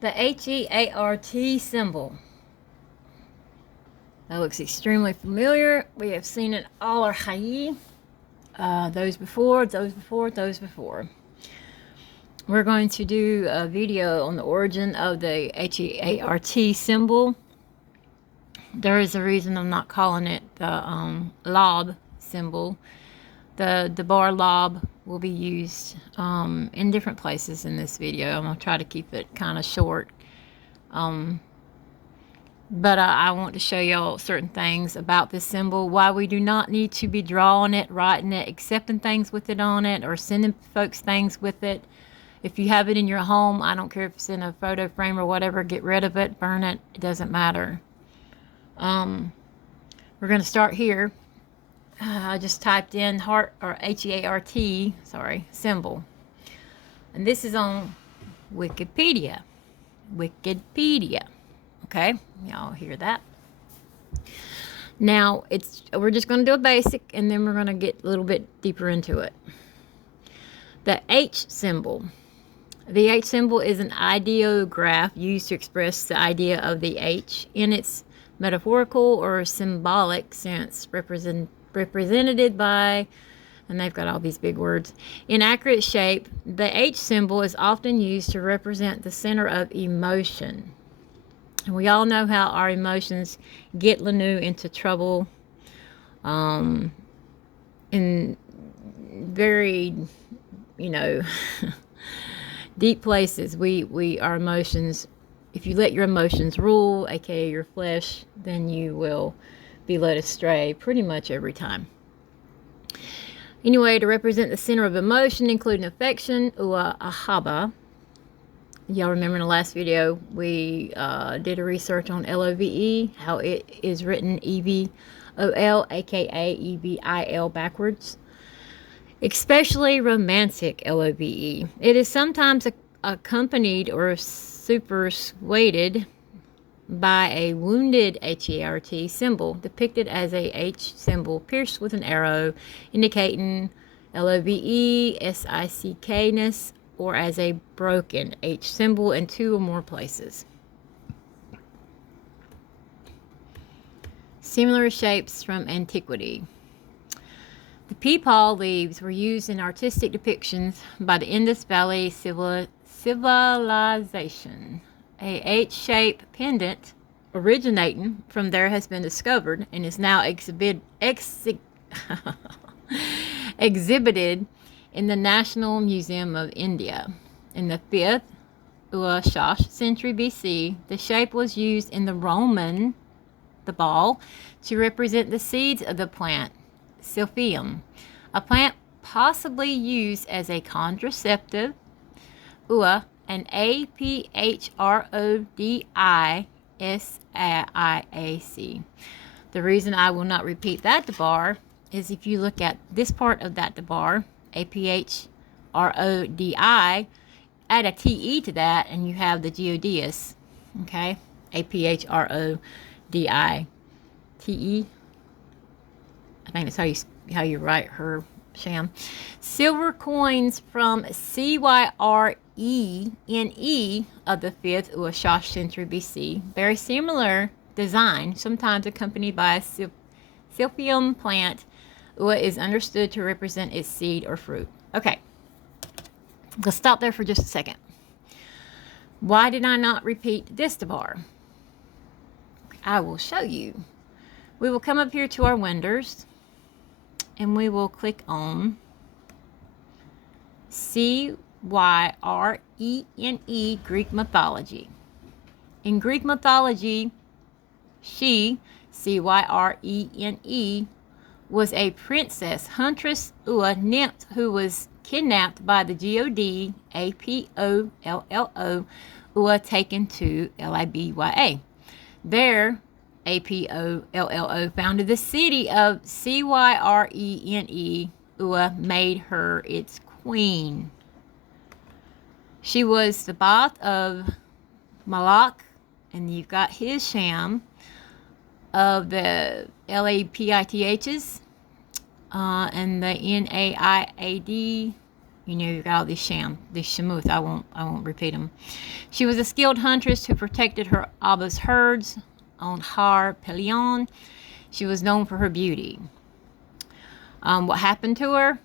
The HEART symbol. That looks extremely familiar. We have seen it all our hayy. Those before. We're going to do a video on the origin of the HEART symbol. There is a reason I'm not calling it the lob symbol. The bar lob will be used in different places in this video. I'm going to try to keep it kind of short. But I want to show y'all certain things about this symbol, why we do not need to be drawing it, writing it, accepting things with it on it, or sending folks things with it. If you have it in your home, I don't care if it's in a photo frame or whatever, get rid of it, burn it, it doesn't matter. We're going to start here. I just typed in heart or HEART, sorry, symbol. And this is on Wikipedia. Wikipedia. Okay, y'all hear that? Now, we're just going to do a basic, and then we're going to get a little bit deeper into it. The H symbol. The H symbol is an ideograph used to express the idea of the H in its metaphorical or symbolic sense, represented by, and they've got all these big words, in accurate shape. The H symbol is often used to represent the center of emotion. And we all know how our emotions get Lanu into trouble in very, deep places. Our emotions, if you let your emotions rule, aka your flesh, then you will be led astray pretty much every time. Anyway, to represent the center of emotion, including affection, ua ahaba. Y'all remember in the last video, we did a research on LOVE, how it is written EVOL, aka EVIL backwards. Especially romantic LOVE. It is sometimes accompanied or superseded by a wounded HEART symbol, depicted as a H symbol pierced with an arrow, indicating LOVE, SICK-ness, or as a broken H symbol in two or more places. Similar shapes from antiquity. The peepaw leaves were used in artistic depictions by the Indus Valley civilization. A H-shaped pendant originating from there has been discovered and is now exhibited in the National Museum of India. In the 5th century BC, the shape was used in the ball, to represent the seeds of the plant Silphium, a plant possibly used as a contraceptive, an APHRODISIAC. The reason I will not repeat that debar is if you look at this part of that debar, APHRODI, add a TE to that, and you have the geodias, okay? APHRODITE. I think that's how you write her, Sham. Silver coins from CYRENE of the 5th or 6th century BC. Very similar design, sometimes accompanied by a Silphium plant, is understood to represent its seed or fruit. Okay, let's stop there for just a second. Why did I not repeat this debar? I will show you. We will come up here to our Wenders, and we will click on CYRENE, Greek mythology. In Greek mythology, she, CYRENE, was a princess, huntress, or nymph who was kidnapped by the god APOLLO, or taken to LIBYA. There, APOLLO founded the city of CYRENE, or made her its queen. She was the Bath of Malak, and you've got his Sham of the LAPITHs, and the NAIAD, You know, you've got all these shamuth. I won't repeat them. She was a skilled huntress who protected her Abba's herds on Har Pelion. She was known for her beauty. What happened to her?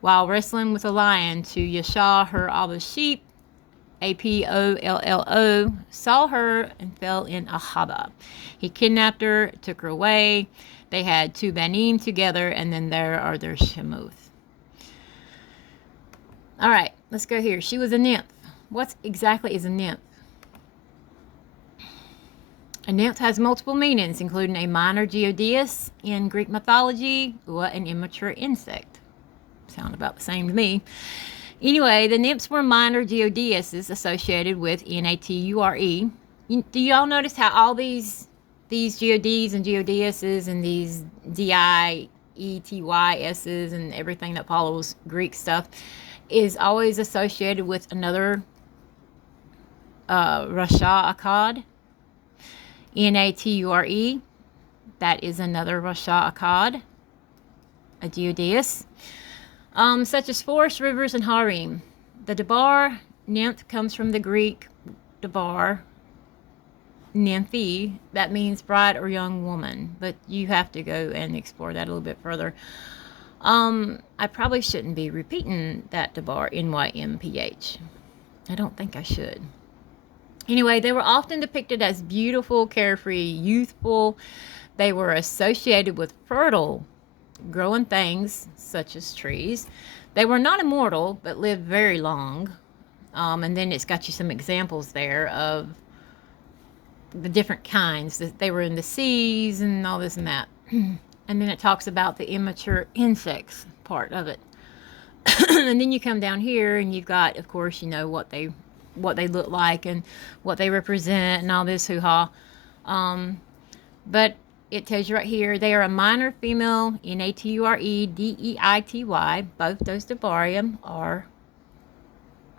While wrestling with a lion to Yasha, her Abba's sheep, Apollo, saw her and fell in Ahaba. He kidnapped her, took her away. They had 2 banim together, and then there are their shemuth. All right, let's go here. She was a nymph. What exactly is a nymph? A nymph has multiple meanings, including a minor geodeus in Greek mythology, or an immature insect. Sound about the same to me. Anyway, the nymphs were minor geodeuses associated with Nature. Do y'all notice how all these geodes and geodeuses and these dietys's and everything that follows Greek stuff is always associated with another Rasha Akkad? Nature. That is another Rasha Akkad, a geodeus. Such as forests, rivers, and harem. The Dabar nymph comes from the Greek Dabar, nymphi, that means bride or young woman, but you have to go and explore that a little bit further. I probably shouldn't be repeating that Dabar, NYMPH. I don't think I should. Anyway, they were often depicted as beautiful, carefree, youthful. They were associated with fertile, growing things such as trees. They were not immortal, but lived very long. And then it's got you some examples there of the different kinds. They were in the seas and all this and that. And then it talks about the immature insects part of it. And then you come down here and you've got, of course, you know, what they look like and what they represent and all this hoo-ha. But it tells you right here, they are a minor female, Nature, Deity. Both those Dabarium are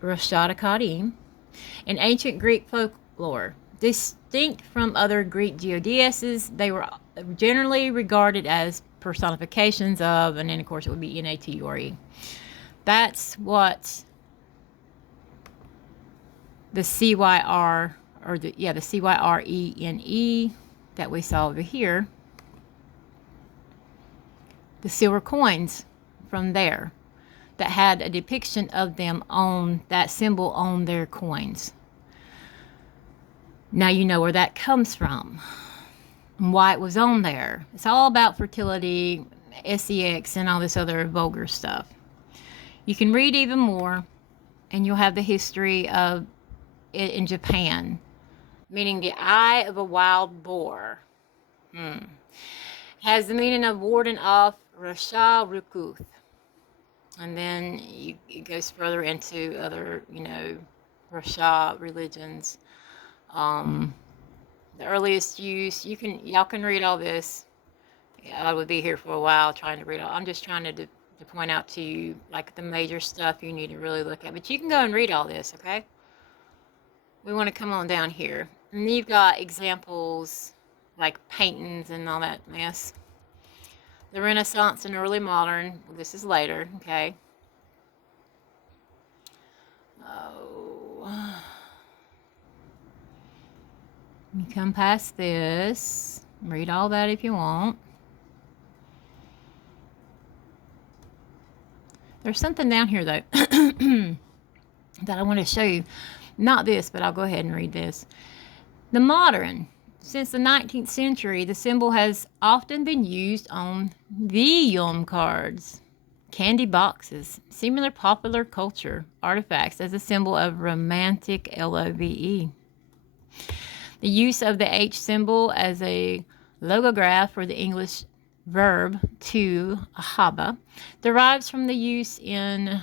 Rashad Akadim. In ancient Greek folklore, distinct from other Greek geodeuses, they were generally regarded as personifications of, and then of course it would be Nature. That's what the CYR, or the CYRENE that we saw over here, the silver coins from there that had a depiction of them on that symbol on their coins. Now you know where that comes from and why it was on there. It's all about fertility, sex, and all this other vulgar stuff. You can read even more, and you'll have the history of it in Japan, meaning the eye of a wild boar. Has the meaning of warding off Rasha Rukuth. And then it goes further into other, you know, Rasha religions. The earliest use, y'all can read all this. I would be here for a while trying to read all. I'm just trying to point out to you, like, the major stuff you need to really look at. But you can go and read all this, okay? We want to come on down here. And you've got examples like paintings and all that mess. The Renaissance and early modern. Well, this is later, okay? Oh. You come past this. Read all that if you want. There's something down here, though, that I want to show you. Not this, but I'll go ahead and read this. The modern. Since the 19th century, the symbol has often been used on Vellum cards, candy boxes, similar popular culture artifacts as a symbol of romantic love. The use of the H symbol as a logograph for the English verb to ahaba derives from the use in,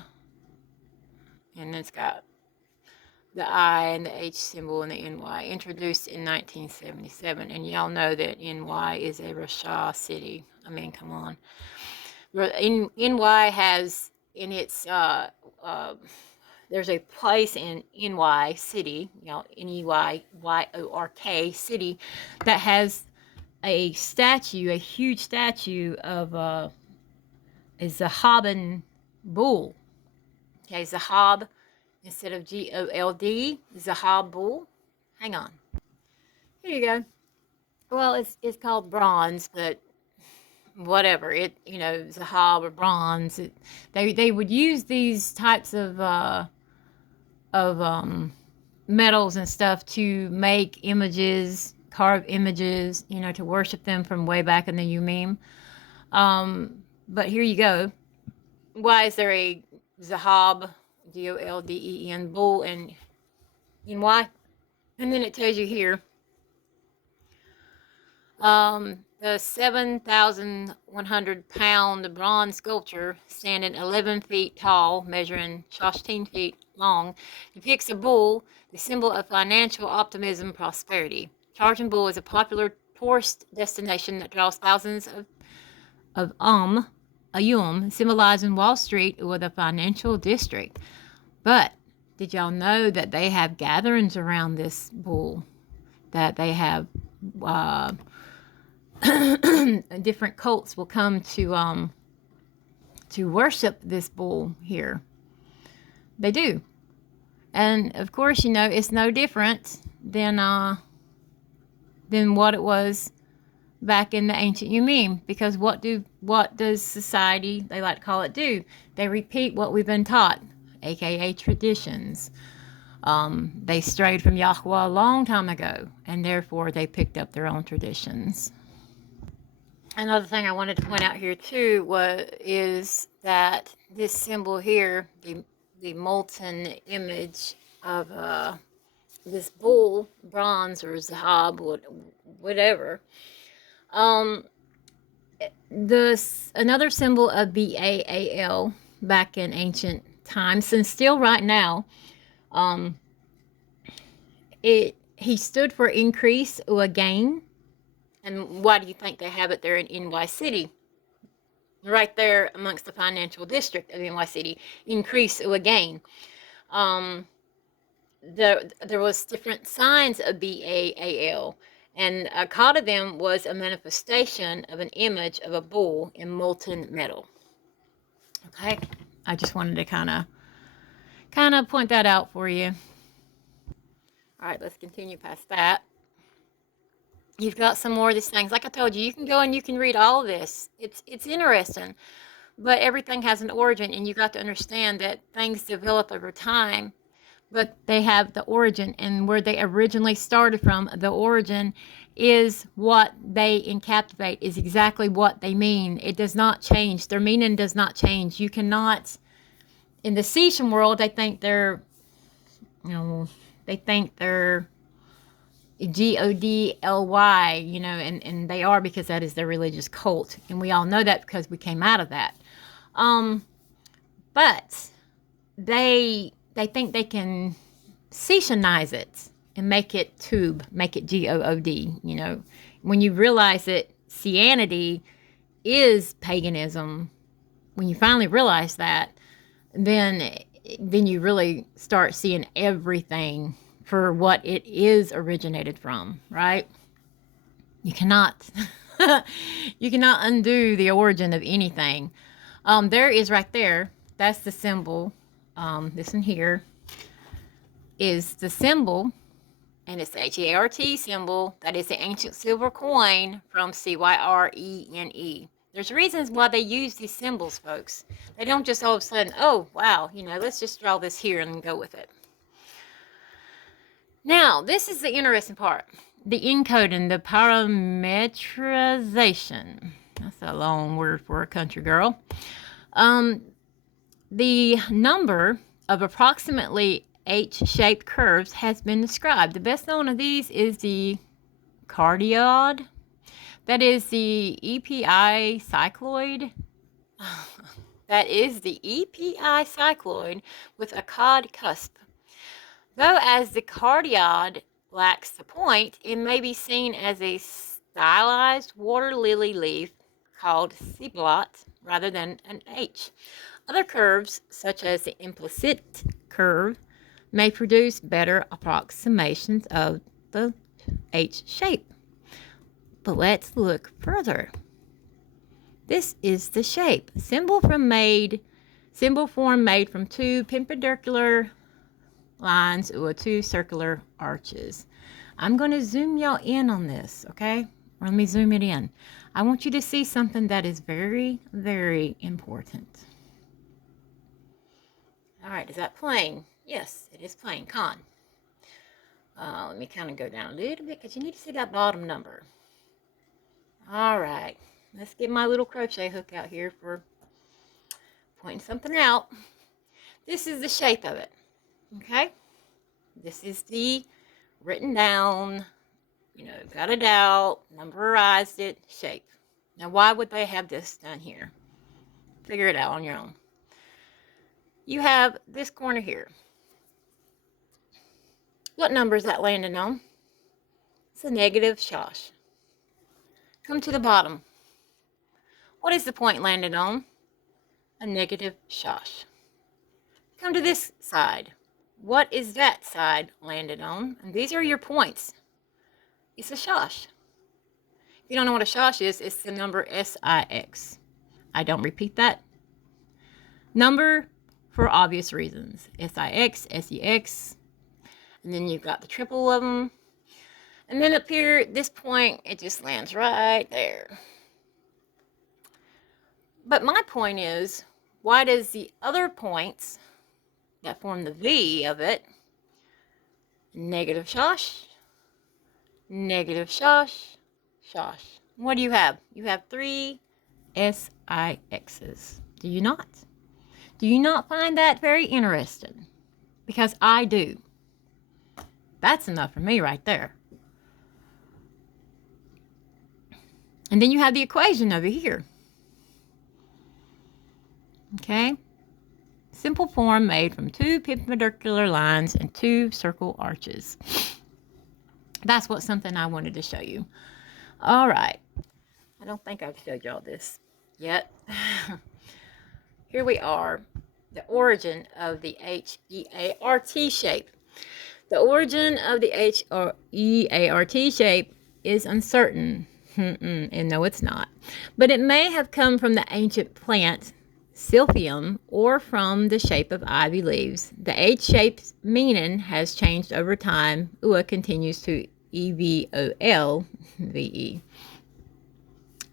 and it's got the I and the H symbol and the NY, introduced in 1977. And y'all know that NY is a Rasha city. I mean, come on. NY has in its, there's a place in NY city, you know, NEYYORK city, that has a statue, a huge statue of, is a Haben bull. Okay, Zahab instead of Gold, Zahab bull. Hang on. Here you go. Well, it's called bronze, but whatever. It, you know, Zahab or bronze. They would use these types of metals and stuff to make images, carve images, you know, to worship them from way back in the Yumim. But here you go. Why is there a Zahab, Golden bull, and why? And then it tells you here, the 7,100-pound bronze sculpture, standing 11 feet tall, measuring 16 feet long, depicts a bull, the symbol of financial optimism and prosperity. Charging Bull is a popular tourist destination that draws thousands of Ayum, symbolizing Wall Street or the financial district. But did y'all know that they have gatherings around this bull? That they have different cults will come to worship this bull here. They do. And of course, you know, it's no different than what it was back in the ancient Yumim, because what does society, they like to call it, do? They repeat what we've been taught, aka traditions. They strayed from Yahweh a long time ago, and therefore they picked up their own traditions. Another thing I wanted to point out here too is that this symbol here, the molten image of this bull, bronze or zahab, whatever. Another symbol of Baal back in ancient times, and still right now, he stood for increase or gain. And why do you think they have it there in NY City? Right there amongst the financial district of NY City, increase or gain. There was different signs of Baal, and a cod of them was a manifestation of an image of a bull in molten metal. Okay, I just wanted to kind of point that out for you. All right, let's continue past that. You've got some more of these things. Like I told you, you can go and you can read all of this. It's interesting, but everything has an origin, and you got to understand that things develop over time. But they have the origin, and where they originally started from, the origin is what they encapsulate, is exactly what they mean. It does not change. Their meaning does not change. You cannot, in the Setian world, they think they're Godly, you know, and they are, because that is their religious cult. And we all know that because we came out of that. But they think they can Setianize it and make it Good, you know. When you realize that Sianity is paganism, when you finally realize that, then you really start seeing everything for what it is originated from, right? You cannot you cannot undo the origin of anything. There is right there, that's the symbol. This one here is the symbol, and it's the HART symbol. That is the ancient silver coin from CYRENE. There's reasons why they use these symbols, folks. They don't just all of a sudden, oh, wow, you know, let's just draw this here and go with it. Now, this is the interesting part. The encoding, the parametrization. That's a long word for a country girl. The number of approximately H-shaped curves has been described. The best known of these is the cardioid. That is the EPI cycloid. That is the EPI cycloid with a cod cusp. Though as the cardioid lacks the point, it may be seen as a stylized water lily leaf called ciblot rather than an H. Other curves, such as the implicit curve, may produce better approximations of the H shape. But let's look further. This is the shape. Symbol from made Symbol form made from 2 perpendicular lines or 2 circular arches. I'm going to zoom y'all in on this, okay? Or let me zoom it in. I want you to see something that is very, very important. All right, is that plain? Yes, it is plain. Con. Let me kind of go down a little bit because you need to see that bottom number. All right, let's get my little crochet hook out here for pointing something out. This is the shape of it, okay? This is the written down, got it out, numberized it, shape. Now, why would they have this done here? Figure it out on your own. You have this corner here. What number is that landing on? It's a negative shosh. Come to the bottom. What is the point landed on? A negative shosh. Come to this side. What is that side landed on? And these are your points. It's a shosh. If you don't know what a shosh is, it's the number SIX. I don't repeat that. Number for obvious reasons. SIX, SEX. And then you've got the triple of them. And then up here, at this point, it just lands right there. But my point is, why does the other points that form the V of it, negative shosh, negative shosh, shosh. What do you have? You have 3 SIXs. Do you not? Do you not find that very interesting? Because I do. That's enough for me right there. And then you have the equation over here. Okay? Simple form made from 2 perpendicular lines and 2 circle arches. That's something I wanted to show you. All right. I don't think I've showed y'all this yet. Here we are. The origin of the H-E-A-R-T shape. The origin of the H-E-A-R-T shape is uncertain. And no, it's not. But it may have come from the ancient plant Silphium or from the shape of ivy leaves. The H-shaped meaning has changed over time. Ua continues to E-V-O-L-V-E.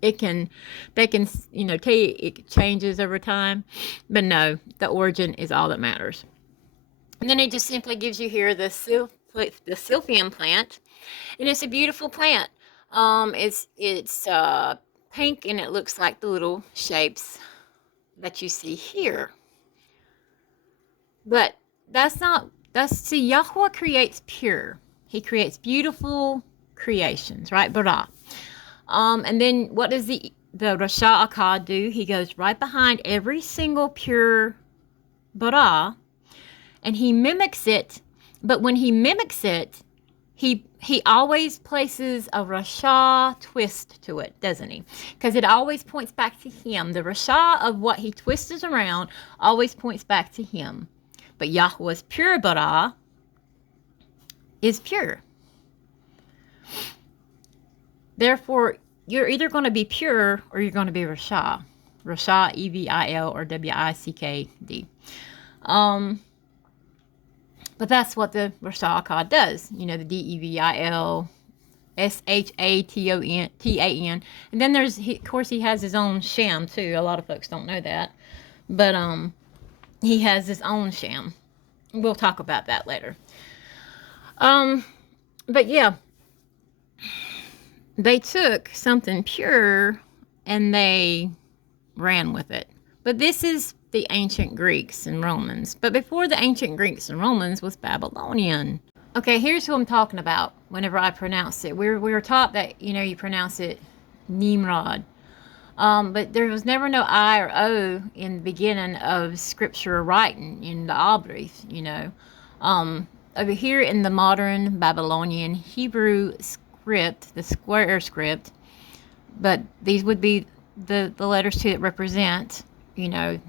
They can, tell you it changes over time, but no, the origin is all that matters. And then it just simply gives you here the Silphium plant, and it's a beautiful plant. It's pink, and it looks like the little shapes that you see here. But see, Yahweh creates pure. He creates beautiful creations, right? Bara. And then what does the Rasha Akkad do? He goes right behind every single pure bara, and he mimics it. But when he mimics it, he always places a Rasha twist to it, doesn't he? Because it always points back to him. The Rasha of what he twists around always points back to him. But Yahweh's pure bara is pure. Therefore, you're either going to be pure or you're going to be Rasha. Rasha, E-V-I-L, or W-I-C-K-D. But that's what the Rasha Akkad does. The D-E-V-I-L, S-H-A-T-O-N, and then of course, he has his own sham, too. A lot of folks don't know that. But he has his own sham. We'll talk about that later. But yeah, they took something pure and they ran with it. But this is the ancient Greeks and Romans. But before the ancient Greeks and Romans was Babylonian. Okay, here's who I'm talking about whenever I pronounce it. We were taught that, you pronounce it Nimrod. But there was never no I or O in the beginning of scripture writing in the Abrith, Over here in the modern Babylonian Hebrew script, the square script, but these would be the letters to it represent, the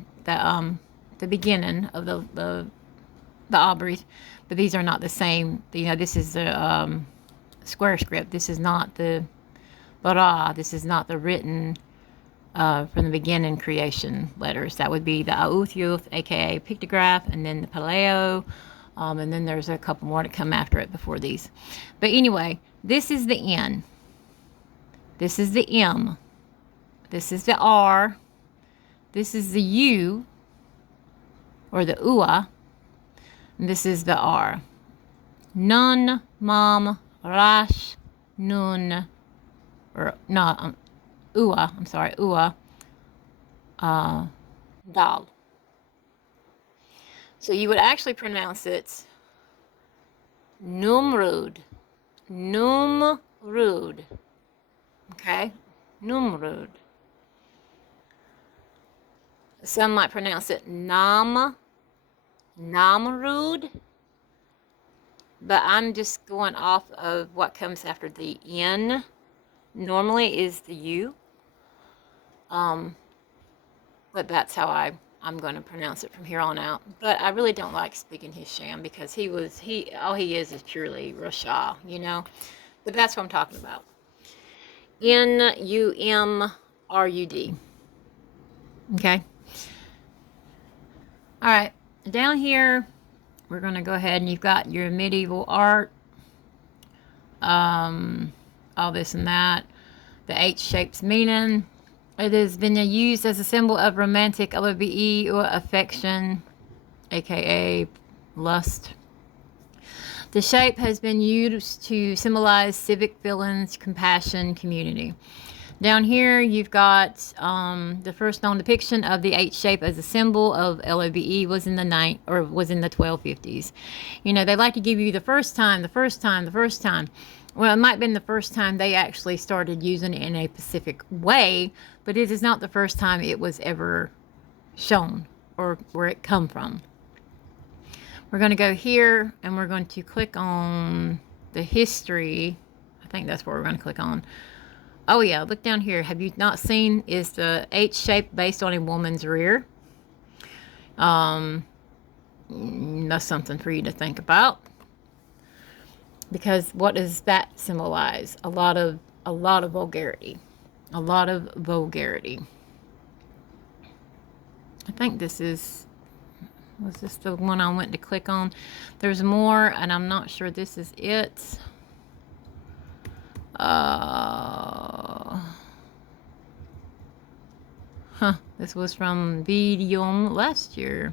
beginning of the Abrith, but these are not the same. This is the square script. This is not the bara. This is not the written from the beginning creation letters. That would be the Auth Youth, aka pictograph, and then the Paleo, and then there's a couple more to come after it before these. But anyway, this is the N. This is the M. This is the R. This is the U, or the UA. And this is the R. Nun, Mom, Rash, Nun, or no, UA, I'm sorry, UA, Dal. So you would actually pronounce it Numrud. Numrud. Okay? Numrud. Some might pronounce it Namrud. But I'm just going off of what comes after the N. Normally is the U. But that's how I'm going to pronounce it from here on out. But I really don't like speaking his sham because all he is purely Rasha, you know. But that's what I'm talking about. N-U-M-R-U-D. Okay. All right. Down here, we're going to go ahead and you've got your medieval art. All this and that. The H-shape's meaning. It has been used as a symbol of romantic LOVE or affection, aka lust. The shape has been used to symbolize civic feelings, compassion, community. Down here, you've got the first known depiction of the H shape as a symbol of LOVE was in the 1250s. You know, they like to give you the first time. Well, it might have been the first time they actually started using it in a specific way, but it is not the first time it was ever shown or where it come from. We're going to go here and we're going to click on the history. I think that's what we're going to click on. Oh yeah, look down here. Have you not seen, is the H shape based on a woman's rear? That's something for you to think about. Because what does that symbolize? A lot of vulgarity. A lot of vulgarity. I think this is, was this the one I went to click on? There's more, and I'm not sure this is it. This was from Videom last year.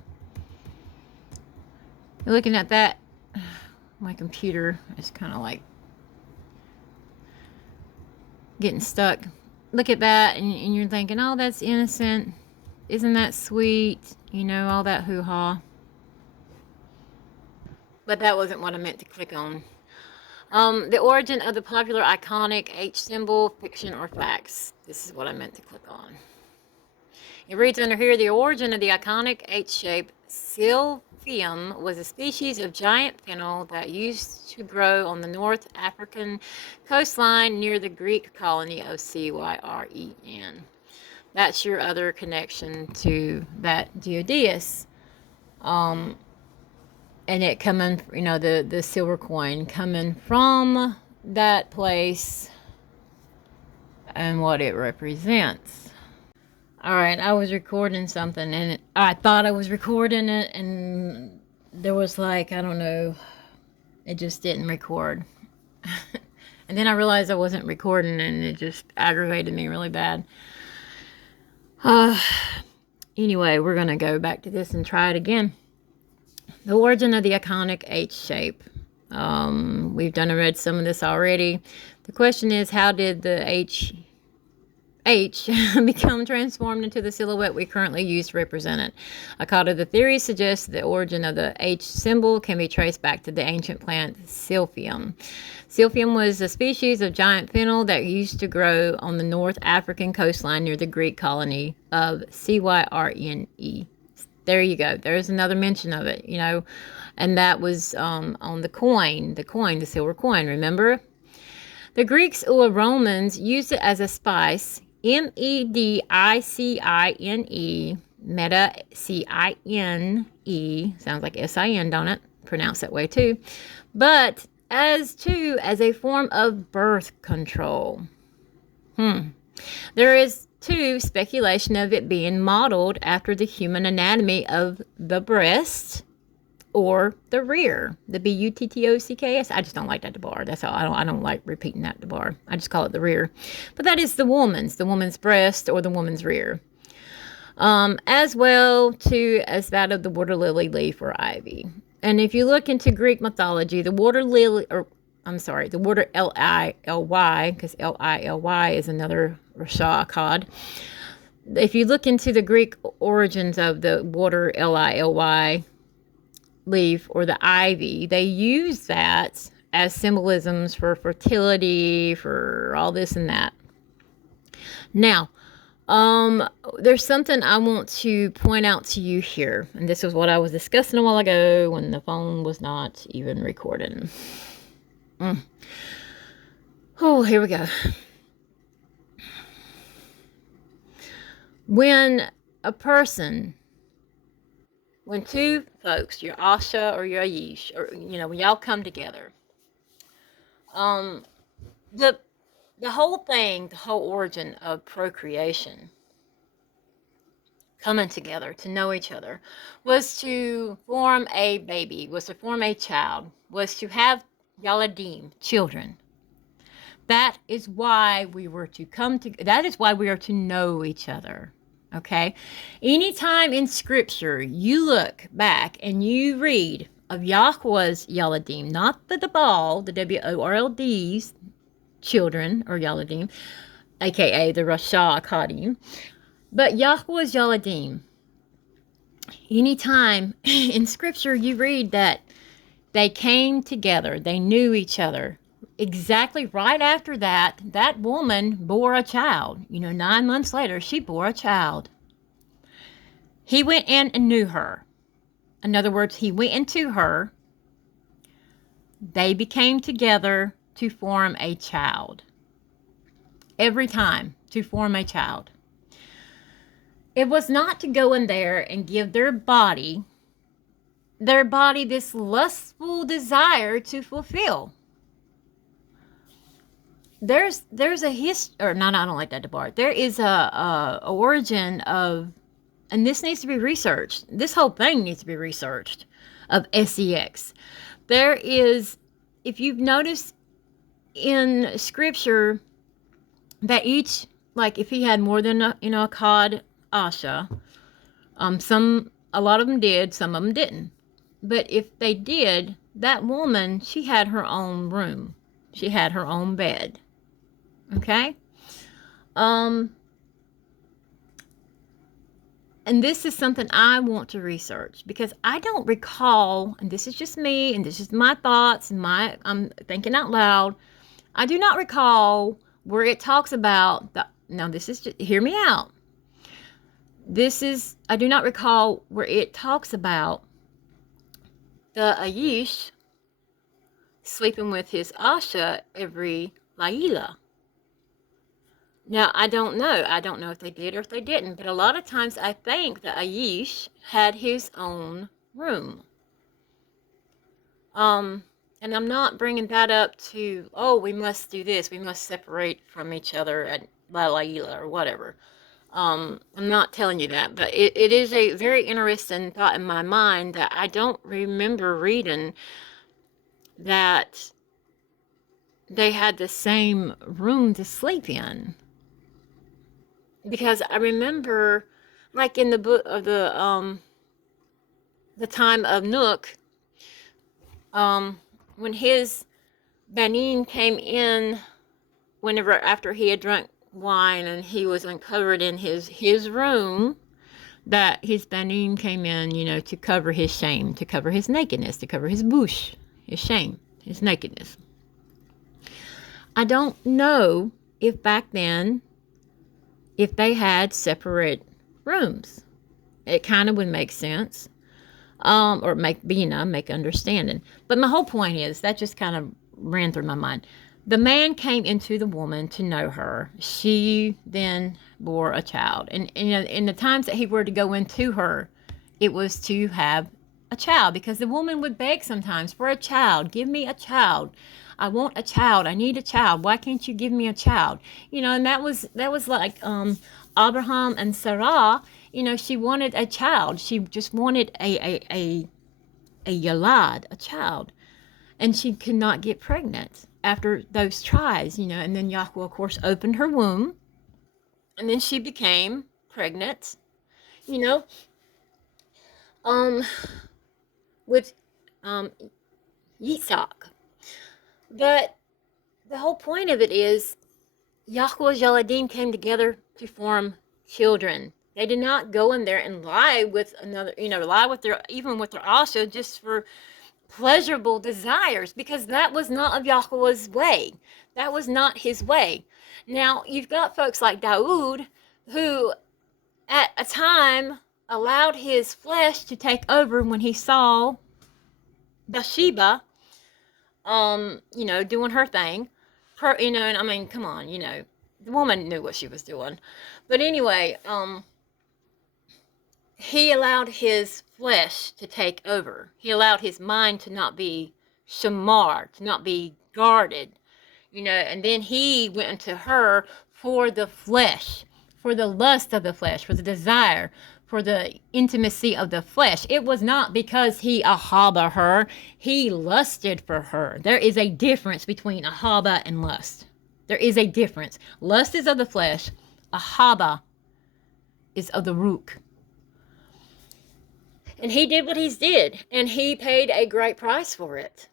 You're looking at that. My computer is kind of like getting stuck. Look at that, and you're thinking, oh, that's innocent. Isn't that sweet? You know, all that hoo-ha. But that wasn't what I meant to click on. The origin of the popular iconic H symbol, fiction or facts. This is what I meant to click on. It reads under here, the origin of the iconic H-shape Silphium was a species of giant fennel that used to grow on the North African coastline near the Greek colony of Cyren. That's your other connection to that geodeus. And it coming, you know, the silver coin coming from that place and what it represents. All right, I was recording something and I thought I was recording it and there was like, I don't know, it just didn't record. And then I realized I wasn't recording and it just aggravated me really bad. Anyway, we're going to go back to this and try it again. The origin of the iconic H shape. We've read some of this already. The question is, how did the H become transformed into the silhouette we currently use to represent it? According to the theory suggests the origin of the H symbol can be traced back to the ancient plant Silphium. Silphium was a species of giant fennel that used to grow on the North African coastline near the Greek colony of Cyren. There you go. There's another mention of it, you know, and that was on the coin, the silver coin, remember? The Greeks or Romans used it as a spice, medicine, medicine, sounds like S-I-N, don't it? Pronounce that way too. But as a form of birth control. There is Two, speculation of it being modeled after the human anatomy of the breast or the rear, the buttocks. I just don't like that debar. That's how I don't like repeating that debar. I just call it the rear. But that is the woman's breast or the woman's rear. As well too as that of the water lily, leaf, or ivy. And if you look into Greek mythology, the water lily, or I'm sorry, the water Lily, because Lily is another Rasha Akkad. If you look into the Greek origins of the water Lily, leaf, or the ivy, they use that as symbolisms for fertility, for all this and that. Now, there's something I want to point out to you here, and this is what I was discussing a while ago when the phone was not even recording. Oh, here we go. When two folks, your Asha or your Aish, or when y'all come together, the whole thing, the whole origin of procreation, coming together to know each other, was to form a baby, was to form a child, was to have Yaladim, children. That is why we were to come to, that is why we are to know each other. Okay? Anytime in scripture you look back and you read of Yahweh's Yaladim, not the Debal, the WORLD's children, or Yaladim, aka the Rasha Akkadim, but Yahweh's Yaladim. Anytime in scripture you read that they came together, they knew each other, exactly right after that, that woman bore a child. 9 months later, she bore a child. He went in and knew her. In other words, he went into her. They became together to form a child. Every time, to form a child. It was not to go in there and give their body this lustful desire to fulfill. There's a history, or no, I don't like that debar. There is a origin of, and this needs to be researched. This whole thing needs to be researched, of sex. There is, if you've noticed in scripture, that each, like if he had more than a Akkad Asha, a lot of them did, some of them didn't. But if they did, that woman, she had her own room. She had her own bed. Okay? And this is something I want to research, because I don't recall, and this is just me, and this is my thoughts, and I'm thinking out loud. I do not recall where it talks about hear me out. I do not recall where it talks about the Aish sleeping with his Asha every Laila. Now, I don't know. I don't know if they did or if they didn't, but a lot of times I think the Aish had his own room. And I'm not bringing that up to, we must do this, we must separate from each other at Laila or whatever. I'm not telling you that, but it is a very interesting thought in my mind that I don't remember reading that they had the same room to sleep in. Because I remember, like in the book of the time of Nook, when his Banim came in, after he had drunk wine and he was uncovered in his room, that his Banim came in, to cover his shame, to cover his nakedness, to cover his bush, his shame, his nakedness. I don't know if back then, if they had separate rooms. It kind of would make sense. Or make understanding. But my whole point is, that just kind of ran through my mind. The man came into the woman to know her. She then bore a child. And in the times that he were to go into her, it was to have a child. Because the woman would beg sometimes for a child. Give me a child. I want a child. I need a child. Why can't you give me a child? You know, and that was like Abraham and Sarah. You know, she wanted a child. She just wanted a yalad, a child, and she could not get pregnant after those tries. You know, and then Yahweh, of course, opened her womb, and then she became pregnant. You know, um, with Yitzhak. But the whole point of it is Yahweh Yaladim came together to form children. They did not go in there and lie with another, you know, lie with their, even with their Asha, just for pleasurable desires, because that was not of Yahweh's way. That was not his way. Now, you've got folks like Dawood, who at a time allowed his flesh to take over when he saw Bathsheba, you know, doing her thing. You know, and I mean, come on, you know, the woman knew what she was doing. But anyway, he allowed his flesh to take over. He allowed his mind to not be shamar, to not be guarded, you know, and then he went into her for the flesh, for the lust of the flesh, for the desire, for the intimacy of the flesh. It was not because he ahaba her, he lusted for her. There is a difference between ahaba and lust. There is a difference. Lust is of the flesh, ahaba is of the rook. And he did what he did, and he paid a great price for it.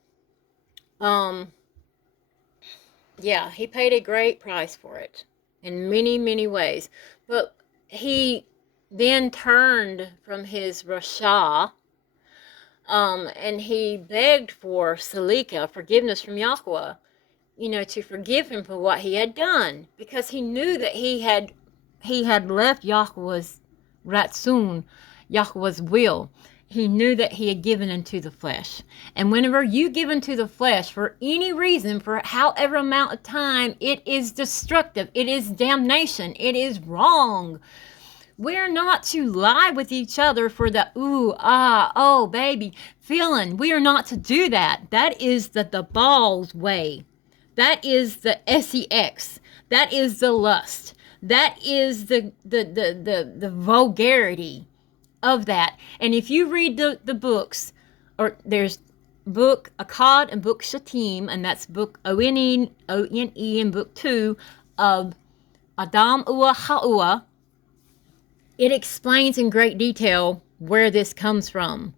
Yeah, he paid a great price for it in many, many ways. But he then turned from his Rasha, and he begged for Salika, forgiveness from Yahweh, you know, to forgive him for what he had done, because he knew that he had left Yahweh's Ratsun, Yahweh's will. He knew that he had given into the flesh. And whenever you give into the flesh for any reason, for however amount of time, it is destructive. It is damnation. It is wrong. We're not to lie with each other for the ooh, ah, oh, baby feeling. We are not to do that. That is the Baal's way. That is the sex. That is the lust. That is the vulgarity of that. And if you read the books, or there's book Akkad and book Shatim, and that's book O-N-E and book 2 of Adam Ua Ha'ua, it explains in great detail where this comes from,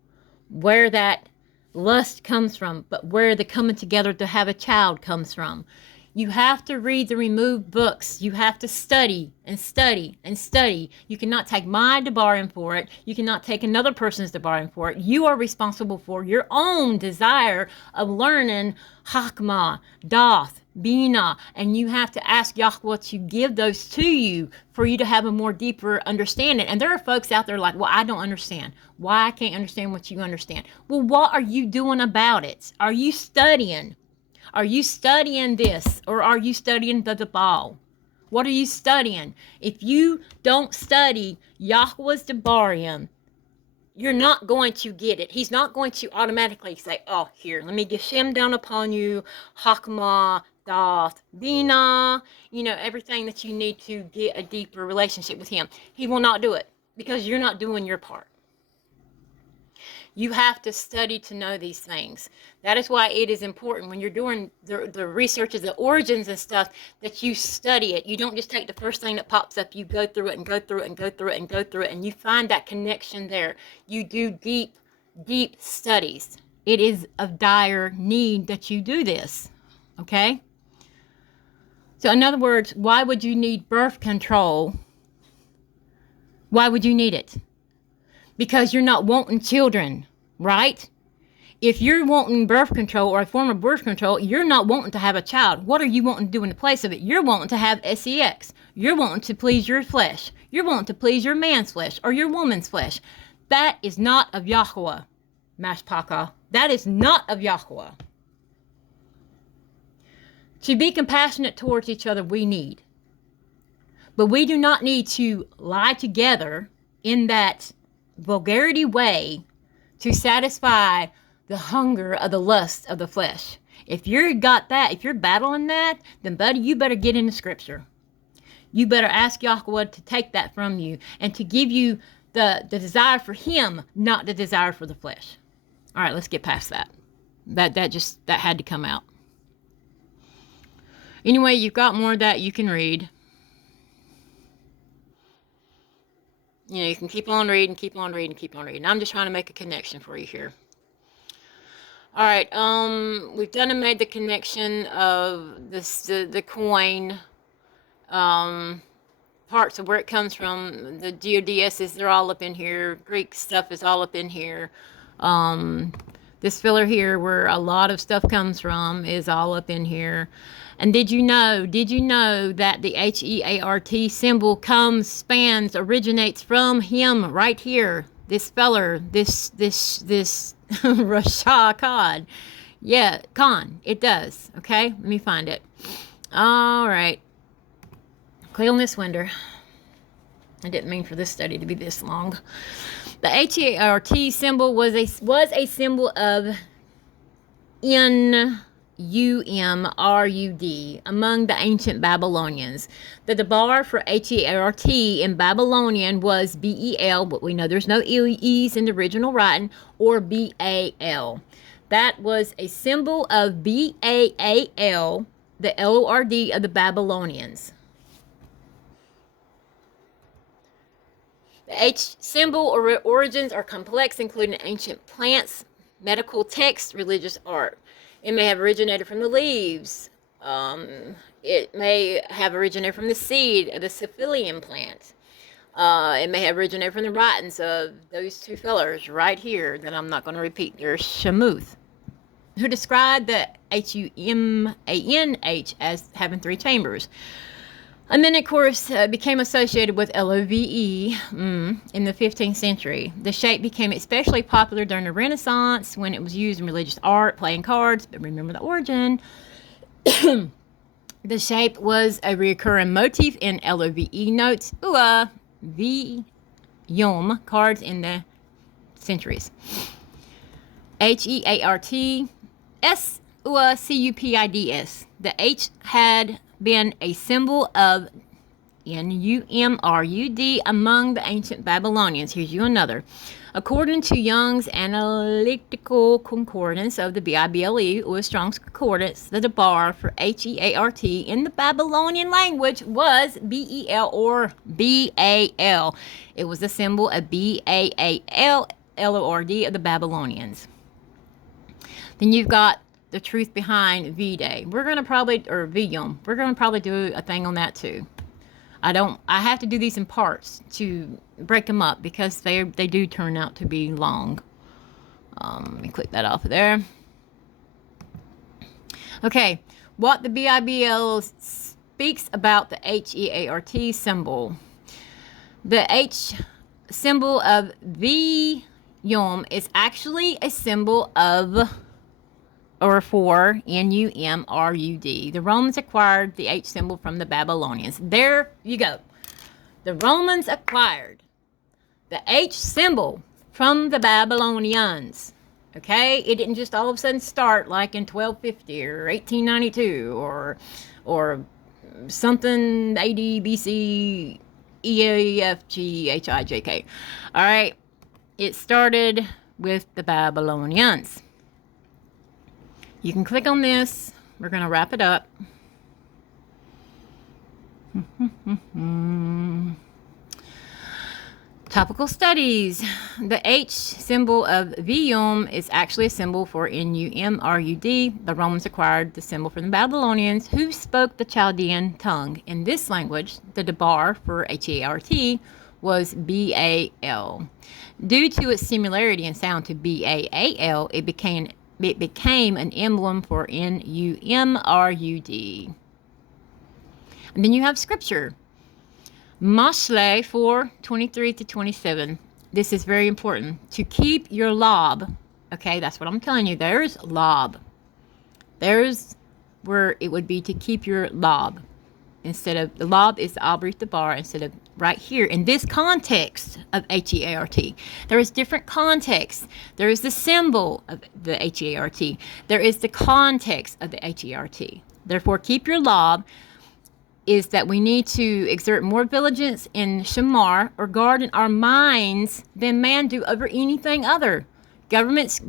where that lust comes from, but where the coming together to have a child comes from. You have to read the removed books. You have to study and study and study. You cannot take my debarim for it. You cannot take another person's debarim for it. You are responsible for your own desire of learning Hakma, Dath, Bina, and you have to ask Yahweh to give those to you for you to have a more deeper understanding. And there are folks out there like, well, I don't understand. Why I can't understand what you understand? Well, what are you doing about it? Are you studying? Are you studying this, or are you studying the Baal? What are you studying? If you don't study Yahweh's Debarim, you're not going to get it. He's not going to automatically say, oh, here, let me Geshem down upon you, Hakma, Dath, Bina, you know, everything that you need to get a deeper relationship with him. He will not do it because you're not doing your part. You have to study to know these things. That is why it is important when you're doing the research of the origins and stuff, that you study it. You don't just take the first thing that pops up. You go through it and go through it and go through it and go through it, and you find that connection there. You do deep, deep studies. It is of dire need that you do this, okay? So in other words, why would you need birth control? Why would you need it? Because you're not wanting children, right? If you're wanting birth control or a form of birth control, you're not wanting to have a child. What are you wanting to do in the place of it? You're wanting to have sex. You're wanting to please your flesh. You're wanting to please your man's flesh or your woman's flesh. That is not of Yahweh, Mashpaka. That is not of Yahweh. To be compassionate towards each other, we need. But we do not need to lie together in that vulgarity way to satisfy the hunger of the lust of the flesh. If you're got that, if you're battling that, then buddy, you better get into scripture. You better ask Yahweh to take that from you and to give you the desire for him, not the desire for the flesh. All right, let's get past that. That had to come out. Anyway, you've got more of that you can read. You know, you can keep on reading, keep on reading, keep on reading. I'm just trying to make a connection for you here. All right, we've done and made the connection of the coin, parts of where it comes from. The geodesics, they're all up in here. Greek stuff is all up in here. This filler here, where a lot of stuff comes from, is all up in here. And did you know that the HEART symbol originates from him right here? This feller, this Rasha Khan. Yeah, Khan, it does. Okay, let me find it. All right. Click on this window. I didn't mean for this study to be this long. The HEART symbol was a symbol of NUMRUD among the ancient Babylonians. The debar for HEART in Babylonian was BEL, but we know there's no E's in the original writing, or BAL. That was a symbol of BAAL, the LORD of the Babylonians. The H symbol origins are complex, including ancient plants, medical texts, religious art. It may have originated from the leaves. It may have originated from the seed of the Syphilian plant. It may have originated from the writings of those two fellers right here that I'm not going to repeat. There's Shamuth, who described the HUMANH as having 3 chambers. And then, of course, became associated with LOVE in the 15th century. The shape became especially popular during the Renaissance when it was used in religious art, playing cards. But remember the origin. The shape was a recurring motif in LOVE notes, Yom cards in the centuries. HEART, CUPIDS. The H had been a symbol of NUMRUD among the ancient Babylonians. Here's you another. According to Young's Analytical Concordance of the BIBLE, or Strong's Concordance, the debar for HEART in the Babylonian language was BEL or BAL. It was a symbol of BAAL, LORD of the Babylonians. Then you've got the truth behind V-Day. We're going to probably, or V-Yom, we're going to probably do a thing on that too. I have to do these in parts to break them up because they do turn out to be long. Let me click that off of there. Okay, what the BIBL speaks about the HEART symbol. The H symbol of V-Yom is actually a symbol of or for NUMRUD. The Romans acquired the H symbol from the Babylonians. There you go. The Romans acquired the H symbol from the Babylonians. Okay? It didn't just all of a sudden start like in 1250 or 1892 or something AD, BC, EAFG, HIJK. All right? It started with the Babylonians. You can click on this. We're going to wrap it up. Topical studies. The H symbol of Viyom is actually a symbol for NUMRUD. The Romans acquired the symbol from the Babylonians, who spoke the Chaldean tongue. In this language, the debar for HEART was BAL. Due to its similarity in sound to BAAL, it became an emblem for NUMRUD. And then you have scripture. Mashle 4:23-27. This is very important. To keep your lob. Okay, that's what I'm telling you. There's lob. There's where it would be to keep your lob. instead of, the lob is the Abrith Dabar instead of right here in this context of H-E-A-R-T. There is different context. There is the symbol of the H-E-A-R-T. There is the context of the H-E-A-R-T. Therefore, keep your lob is that we need to exert more vigilance in shamar or guard in our minds than man do over anything other. Governments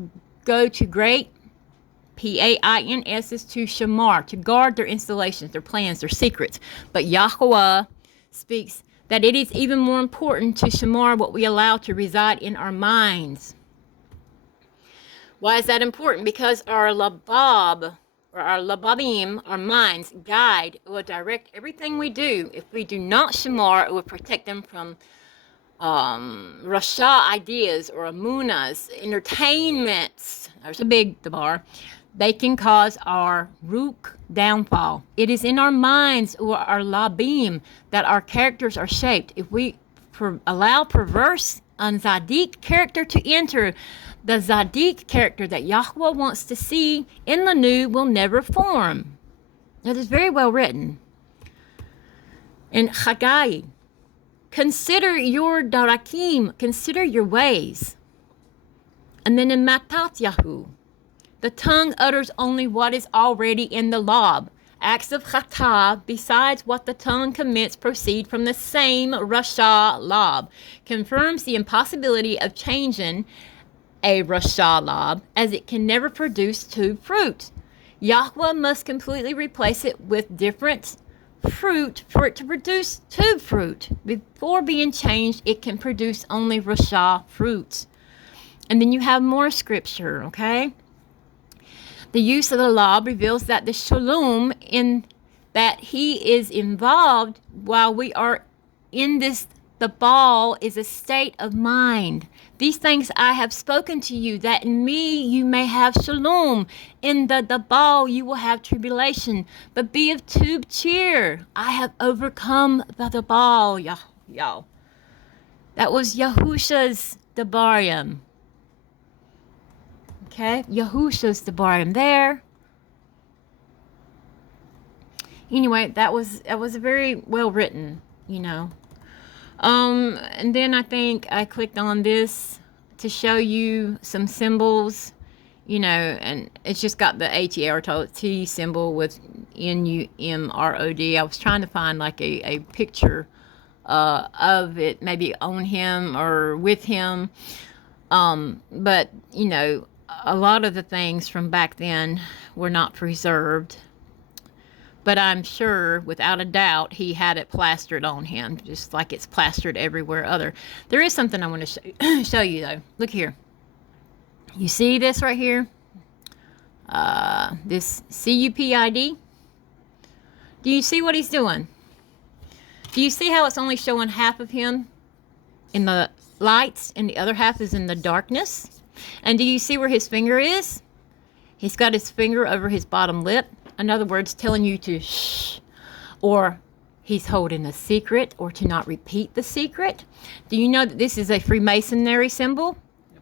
go to great P-A-I-N-S is to shamar, to guard their installations, their plans, their secrets. But Yahweh speaks that it is even more important to shamar what we allow to reside in our minds. Why is that important? Because our labab, or our lababim, our minds, guide, it will direct everything we do. If we do not shamar, it will protect them from Rasha ideas or amunas, entertainments. There's a big dabar. They can cause our rook downfall. It is in our minds or our labim that our characters are shaped. If we allow perverse Zadik character to enter, the Zadik character that Yahweh wants to see in the new will never form. That is very well written. In Haggai, consider your darakim, consider your ways. And then in Matat Yahu, the tongue utters only what is already in the lob. Acts of chata, besides what the tongue commits, proceed from the same rasha lob. Confirms the impossibility of changing a rasha lob, as it can never produce two fruits. Yahweh must completely replace it with different fruit for it to produce two fruit. Before being changed, it can produce only rasha fruits. And then you have more scripture, okay? The use of the law reveals that the shalom, in that he is involved while we are in this, the ball is a state of mind. These things I have spoken to you, that in me you may have shalom. In the ball you will have tribulation. But be of two cheer. I have overcome the ball. Y'all. That was Yahusha's Debarim. Okay, Yahusha's Debarim there. Anyway, that was very well written, you know. And then I think I clicked on this to show you some symbols, you know, and it's just got the H-E-R-T symbol with N-U-M-R-O-D. I was trying to find like a picture of it, maybe on him or with him. But, you know, a lot of the things from back then were not preserved. But I'm sure, without a doubt, he had it plastered on him, just like it's plastered everywhere other. There is something I want to show you, though. Look here. You see this right here? This CUPID? Do you see what he's doing? Do you see how it's only showing half of him in the lights and the other half is in the darkness? And do you see where his finger is? He's got his finger over his bottom lip. In other words, telling you to shh, or he's holding a secret, or to not repeat the secret. Do you know that this is a Freemasonry symbol? Yep.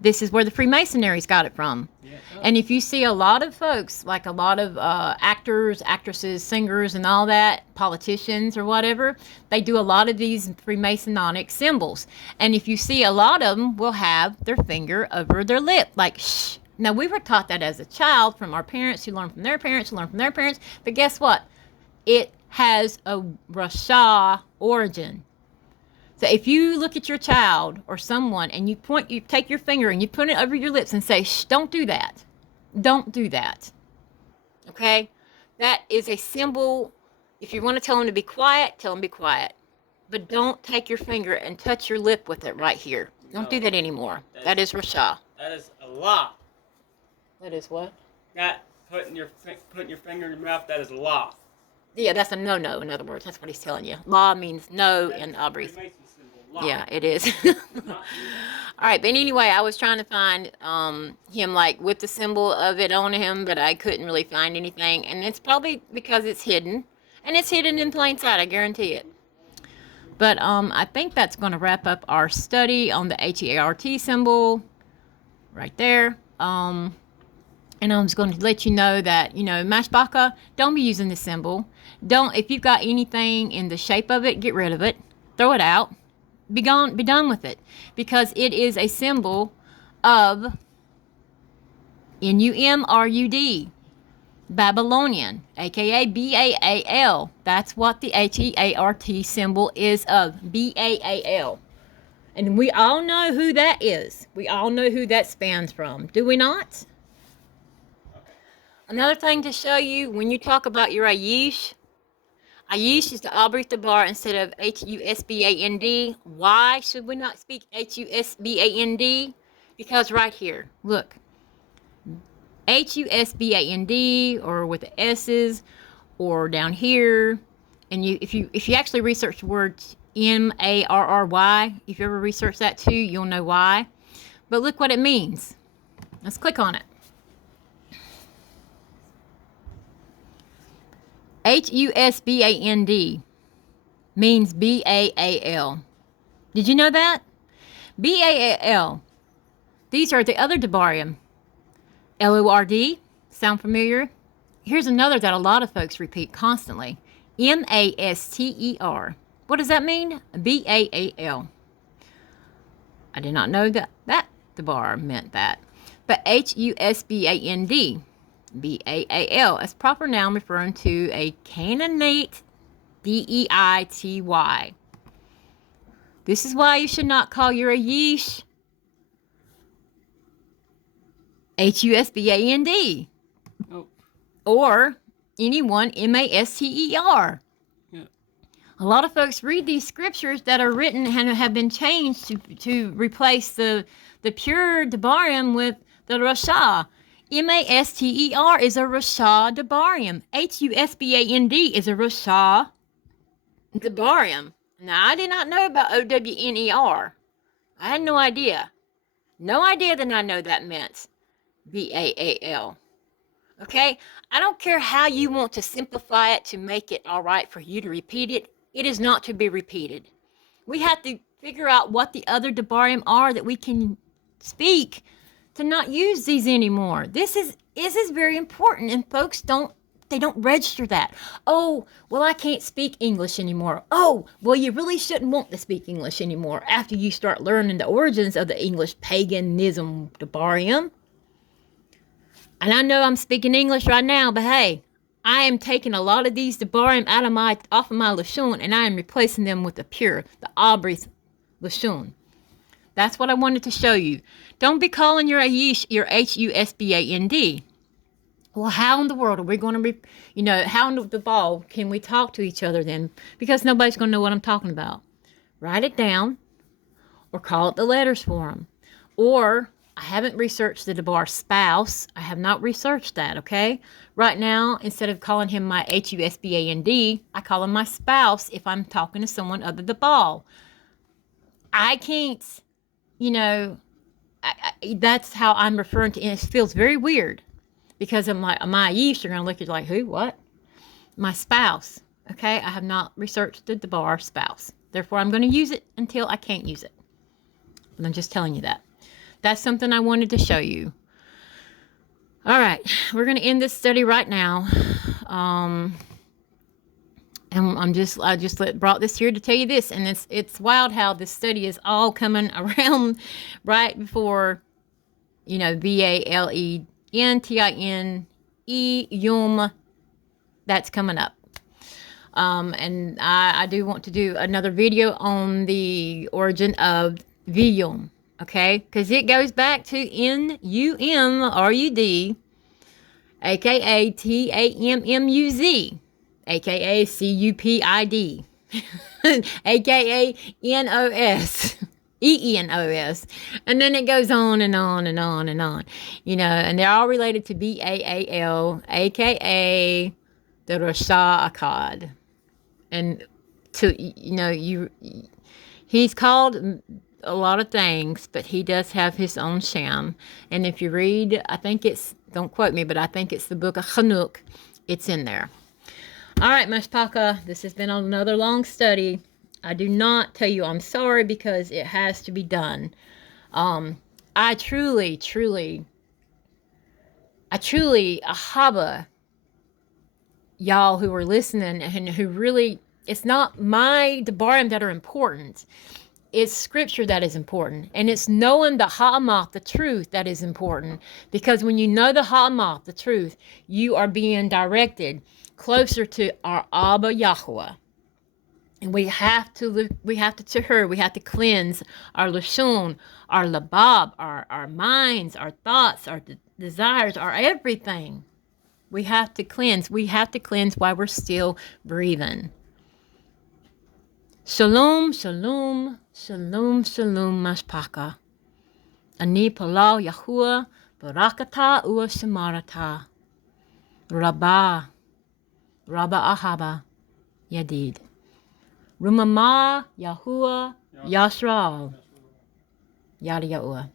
This is where the Freemasonry's got it from. Yeah. And if you see a lot of folks, like a lot of actors, actresses, singers, and all that, politicians or whatever, they do a lot of these Freemasonic symbols. And if you see a lot of them will have their finger over their lip, like shh. Now, we were taught that as a child from our parents, who learned from their parents, who learned from their parents. But guess what? It has a Rasha origin. So if you look at your child or someone and you take your finger and you put it over your lips and say, shh, don't do that. Don't do that. Okay? That is a symbol. If you want to tell them to be quiet, tell them to be quiet. But don't take your finger and touch your lip with it right here. Don't do that anymore. That is Rasha. That is a law. That is what? That putting your finger in your mouth, that is a law. Yeah, that's a no-no, in other words. That's what he's telling you. Law means no in Abrith. Yeah, it is. All right, but anyway, I was trying to find him, like, with the symbol of it on him, but I couldn't really find anything. And it's probably because it's hidden. And it's hidden in plain sight, I guarantee it. But I think that's going to wrap up our study on the H-E-A-R-T symbol right there. And I'm just going to let you know that, Mashbaka, don't be using this symbol. Don't, if you've got anything in the shape of it, get rid of it. Throw it out. Be gone, be done with it. Because it is a symbol of Numrud, Babylonian, aka Baal. That's what the HEART symbol is of, Baal. And we all know who that is. We all know who that spans from. Do we not? Another thing to show you, when you talk about your Ayish is the Aubrey Bar instead of HUSBAND. Why should we not speak HUSBAND? Because right here, look. HUSBAND, or with the S's, or down here. And if you actually research the words MARRY, if you ever research that too, you'll know why. But look what it means. Let's click on it. HUSBAND means BAAL. Did you know that? BAAL. These are the other Debarium. LORD. Sound familiar? Here's another that a lot of folks repeat constantly. MASTER. What does that mean? BAAL. I did not know that Debar meant that. But HUSBAND. BAAL as proper noun referring to a Canaanite DEITY. This is why you should not call your Ayish HUSBAND. Oh. Or anyone MASTER. Yeah. A lot of folks read these scriptures that are written and have been changed to replace the pure Debarium with the Rasha. MASTER is a Rasha Debarium. HUSBAND is a Rasha Debarium. Now, I did not know about OWNER. I had no idea. No idea that I know that meant BAAL. Okay? I don't care how you want to simplify it to make it all right for you to repeat it. It is not to be repeated. We have to figure out what the other Debarium are that we can speak to not use these anymore. This is very important, and folks don't register that. Oh, well, I can't speak English anymore. Oh, well, you really shouldn't want to speak English anymore after you start learning the origins of the English paganism Debarium. And I know I'm speaking English right now, but hey, I am taking a lot of these Debarium off of my Lashon, and I am replacing them with the pure, the Aubrey Lashon. That's what I wanted to show you. Don't be calling your Ayish your HUSBAND. Well, how in the world are we going to, how in the ball can we talk to each other then? Because nobody's going to know what I'm talking about. Write it down or call it the letters for them. Or, I haven't researched the Debar spouse. I have not researched that, okay? Right now, instead of calling him my HUSBAND, I call him my spouse if I'm talking to someone other than the ball. I can't, that's how I'm referring to, and it feels very weird because I'm like, my Ayish, you're going to look at you like, who, what? My spouse, okay? I have not researched the Debar spouse. Therefore, I'm going to use it until I can't use it. But I'm just telling you that. That's something I wanted to show you. All right, we're going to end this study right now. And I just brought this here to tell you this, and it's wild how this study is all coming around right before, VALENTINE Yom. That's coming up. And I do want to do another video on the origin of Viyom, okay? Because it goes back to NUMRUD, aka TAMMUZ. AKA CUPID, AKA NOS, EENOS, and then it goes on and on and on and on, and they're all related to BAAL, AKA the Rasha Akkad, and he's called a lot of things, but he does have his own sham, and if you read, don't quote me, but I think it's the book of Chanuk, it's in there. All right, Mashpaka, this has been another long study. I do not tell you I'm sorry because it has to be done. I truly, I truly, ahaba, y'all who are listening and who really, it's not my debarim that are important. It's scripture that is important. And it's knowing the ha'amath, the truth, that is important. Because when you know the ha'amath, the truth, you are being directed closer to our Abba Yahweh. And we have to tahur, we have to cleanse our lashon, our labab, our minds, our thoughts, our desires, our everything. We have to cleanse. We have to cleanse while we're still breathing. Shalom, shalom, shalom, shalom, mashpaka. Ani palau Yahuwah, barakata ua shamarata. Rabba, Rabba ahaba, yadid. Rumama, Yahuwah, Yashral. Yada Yahuwah.